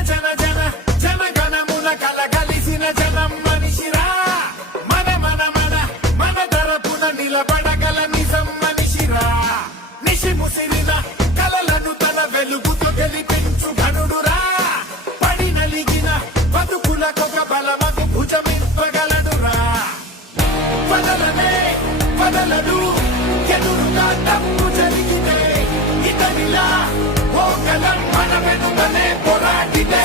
జన జన జనగణమున కలగలిసిన జనం మనిషిరా మన మన మన మన తరపున నిలబడగల నిజం మనిషిరా నిశి ముసిరిన కలలను తన వెలుగుతో గెలిపించు ఘనుడురా పడి నలిగిన బతుకులకొక బలమగు భుజమివ్వగలడురా వదలనే వదలడు ఎదురుగా తప్పు జరిగితే ఇతనిలా ఓ కలం మన వెనుకనే పోరాడితే